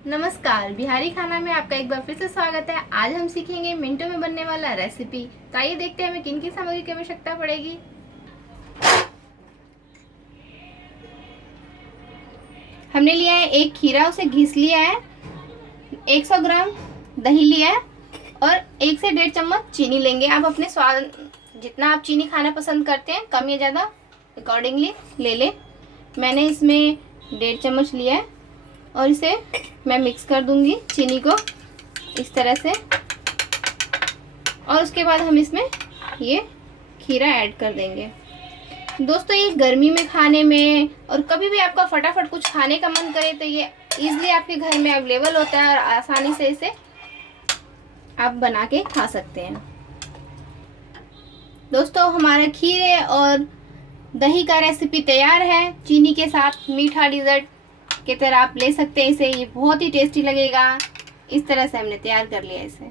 नमस्कार, बिहारी खाना में आपका एक बार फिर से स्वागत है। आज हम सीखेंगे मिनटों में बनने वाला रेसिपी। तो आइए देखते हैं हमें किन किन सामग्री की आवश्यकता पड़ेगी। हमने लिया है एक खीरा, उसे घिस लिया है। 100 ग्राम दही लिया है और 1 से 1.5 चम्मच चीनी लेंगे। आप अपने स्वाद जितना आप चीनी खाना पसंद करते हैं, कम या ज़्यादा अकॉर्डिंगली ले लें। मैंने इसमें 1.5 चम्मच लिया है और इसे मैं मिक्स कर दूंगी चीनी को इस तरह से। और उसके बाद हम इसमें ये खीरा ऐड कर देंगे। दोस्तों, ये गर्मी में खाने में और कभी भी आपका फटाफट कुछ खाने का मन करे तो ये इजीली आपके घर में अवेलेबल होता है और आसानी से इसे आप बना के खा सकते हैं। दोस्तों, हमारा खीरे और दही का रेसिपी तैयार है। चीनी के साथ मीठा डिज़र्ट की तरह आप ले सकते हैं इसे। ये बहुत ही टेस्टी लगेगा। इस तरह से हमने तैयार कर लिया इसे।